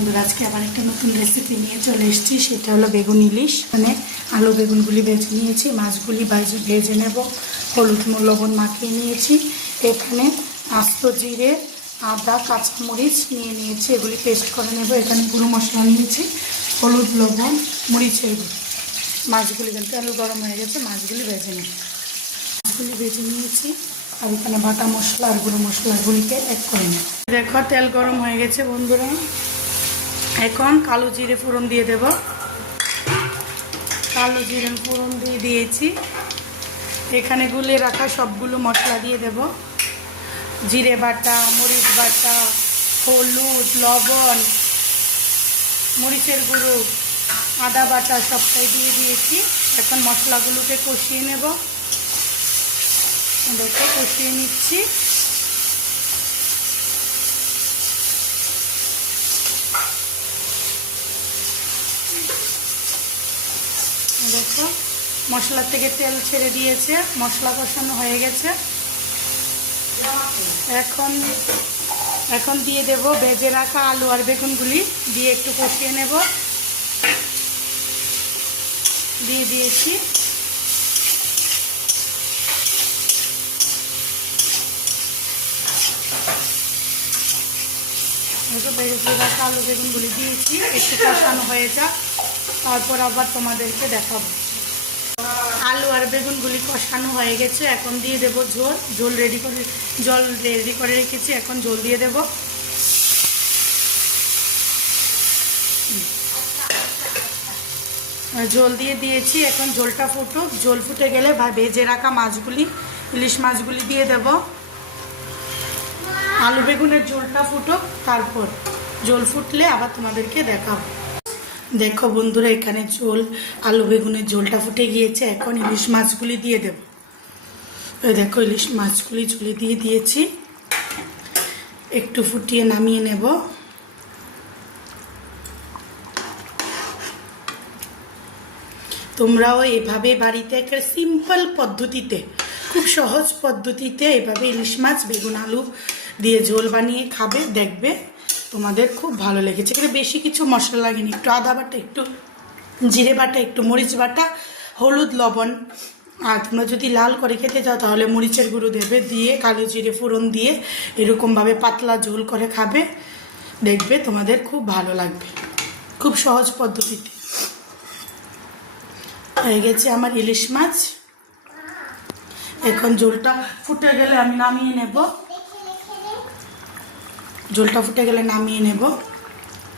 বন্ধুরা, আজকে আবার একটা নতুন রেসিপি নিয়ে চলে এসেছি। সেটা হলো বেগুন ইলিশ। মানে আলু বেগুনগুলি ভেজে নিয়েছি, মাছগুলি ভেজে নেব। হলুদ লবণ মাখিয়ে নিয়েছি। এখানে আস্ত জিরে, আদা, কাঁচামরিচ নিয়েছি, এগুলি পেস্ট করে নেব। এখানে গুঁড়ো মশলা নিয়েছি, হলুদ, লবণ, মরিচের গুঁড়ো। মাছগুলি কিন্তু আলু গরম হয়ে গেছে, মাছগুলি ভেজে নেব। মাছগুলি ভেজে নিয়েছি আর এখানে বাটা মশলা আর গুঁড়ো মশলাগুলিকে অ্যাড করে নেব। দেখো তেল গরম হয়ে গেছে বন্ধুরা। এখন কালো জিরে ফোড়ন দিয়ে দেব। কালো জিরে ফোড়ন দিয়ে দিয়েছি। এখানে গুলে রাখা সবগুলো মশলা দিয়ে দেব। জিরে বাটা, মরিচ বাটা, হলুদ, লবণ, মরিচের গুঁড়ো, আদা বাটা সবটাই দিয়ে দিয়েছি। এখন মশলাগুলোকে কষিয়ে নেব। দেখো কষিয়ে নিচ্ছি। দেখো মশলা থেকে তেল ছেড়ে দিয়েছে, মশলা কষানো হয়ে গেছে। এখন দিয়ে দেব ভেজে রাখা আলু আর বেগুনগুলি, দিয়ে একটু কষিয়ে নেব। দিয়ে দিয়েছি। ভেজে রাখা আলু বেগুনগুলি দিয়েছি, একটু কষানো হয়ে যাক, তারপর আবার তোমাদেরকে দেখাবো। আলু আর বেগুনগুলি কষানো হয়ে গেছে। এখন দিয়ে দেব জল রেডি করে রেখেছি। এখন জল দিয়ে দেব। জল দিয়ে দিয়েছি। এখন জলটা ফুটুক। জল ফুটে গেলে ভেজে রাখা মাছগুলি, ইলিশ মাছগুলি দিয়ে দেব। আলু বেগুনের জলটা ফুটুক, তারপর জল ফুটলে আবার তোমাদেরকে দেখাবো। দেখো বন্ধুরা, এখানে আলু বেগুনের ঝোলটা ফুটে গিয়েছে। এখন ইলিশ মাছগুলি দিয়ে দেব। দেখো ইলিশ মাছগুলি ঝোলে দিয়ে দিয়েছি। একটু ফুটিয়ে নামিয়ে নেব। তোমরাও এভাবে বাড়িতে একটা সিম্পল পদ্ধতিতে, খুব সহজ পদ্ধতিতে এভাবে ইলিশ মাছ বেগুন আলু দিয়ে ঝোল বানিয়ে খাবে, দেখবে তোমাদের খুব ভালো লেগেছে। এখানে বেশি কিছু মশলা লাগেনি, একটু আদা বাটা, একটু জিরে বাটা, একটু মরিচ বাটা, হলুদ, লবণ। আর তোমরা যদি লাল করে খেতে চাও তাহলে মরিচের গুঁড়ো দেবে, দিয়ে কালো জিরে ফোড়ন দিয়ে এরকমভাবে পাতলা ঝোল করে খাবে, দেখবে তোমাদের খুব ভালো লাগবে। খুব সহজ পদ্ধতিতে হয়ে গেছে আমার ইলিশ মাছ। এখন ঝোলটা ফুটে গেলে আমি নামিয়ে নেব। ঝোলটা ফুটে গেলে নামিয়ে নেব।